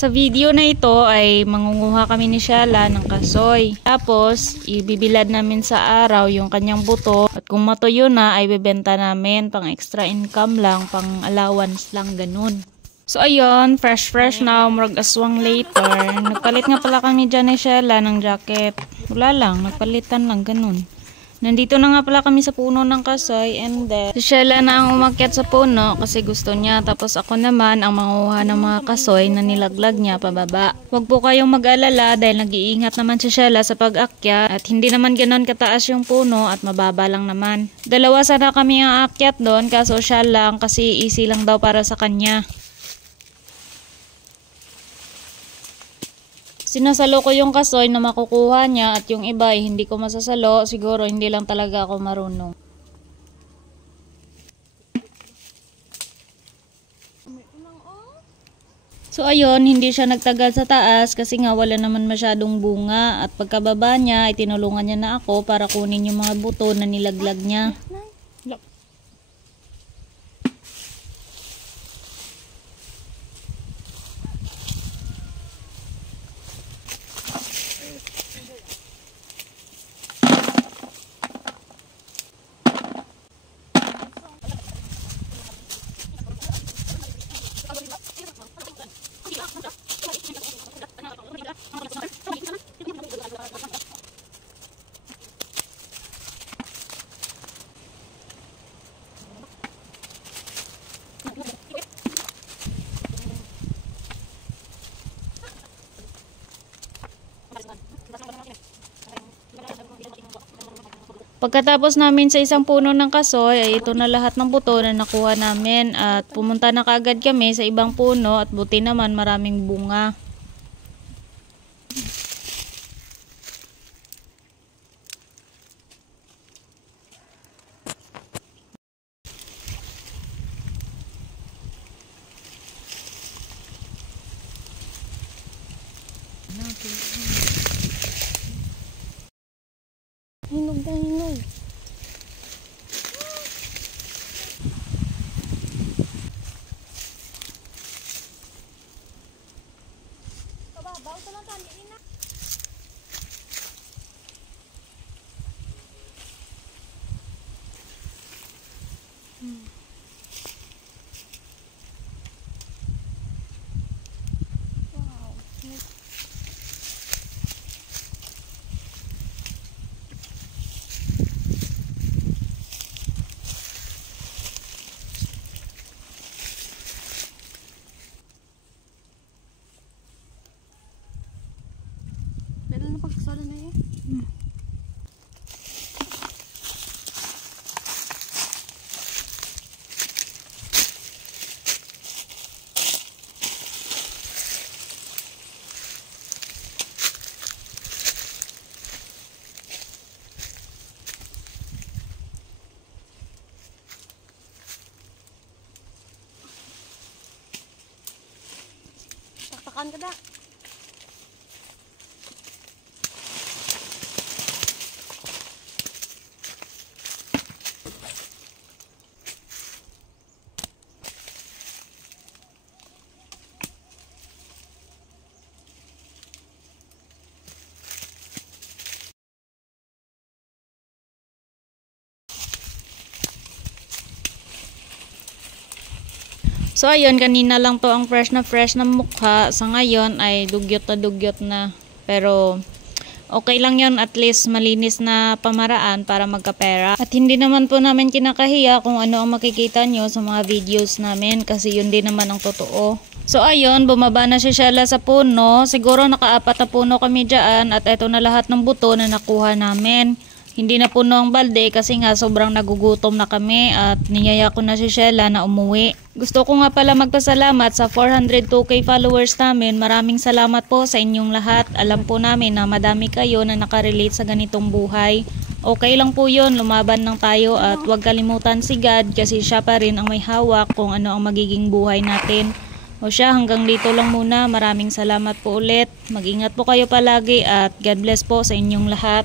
Sa video na ito ay mangunguha kami ni Shala ng kasoy. Tapos, ibibilad namin sa araw yung kanyang buto. At kung matuyo na, ay bebenta namin pang extra income lang, pang allowance lang, ganun. So ayun, fresh na, murag aswang later. Nagpalit nga pala kami dyan ni Shala ng jacket. Wala lang, nagpalitan lang, ganun. Nandito na nga pala kami sa puno ng kasoy, and then si Shala na ang umakyat sa puno kasi gusto niya, tapos ako naman ang manguha ng mga kasoy na nilaglag niya pababa. Huwag po kayong mag-alala dahil nag-iingat naman si Shala sa pag-akyat at hindi naman ganoon kataas yung puno at mababa lang naman. Dalawa sana kami ang aakyat doon kaso siya lang kasi easy lang daw para sa kanya. Sinasalo ko yung kasoy na makukuha niya at yung iba ay hindi ko masasalo. Siguro hindi lang talaga ako marunong. So ayun, hindi siya nagtagal sa taas kasi nga wala naman masyadong bunga. At pagkababa niya, ay tinulungan niya na ako para kunin yung mga buto na nilaglag niya. Pagkatapos namin sa isang puno ng kasoy, ay ito na lahat ng buto na nakuha namin at pumunta na kaagad kami sa ibang puno at buti naman maraming bunga. Hinog na hinog. Kababaw sa lang tali ina. Wow. Dala na pagkasala na eh. Taktakan ka da. So ayun, kanina lang to ang fresh na mukha. Sa ngayon ay dugyot na. Pero okay lang yun, at least malinis na pamaraan para magkapera. At hindi naman po namin kinakahiya kung ano ang makikita nyo sa mga videos namin kasi yun din naman ang totoo. So ayun, bumaba na si Shala sa puno. Siguro nakaapat na puno kami dyan at eto na lahat ng buto na nakuha namin. Hindi na puno ang balde kasi nga sobrang nagugutom na kami at niyaya ko na si Shala na umuwi. Gusto ko nga pala magpasalamat sa 402k followers namin. Maraming salamat po sa inyong lahat. Alam po namin na madami kayo na nakarelate sa ganitong buhay. Okay lang po yun, lumaban lang tayo at huwag kalimutan si God kasi siya pa rin ang may hawak kung ano ang magiging buhay natin. O siya, hanggang dito lang muna. Maraming salamat po ulit. Mag-ingat po kayo palagi at God bless po sa inyong lahat.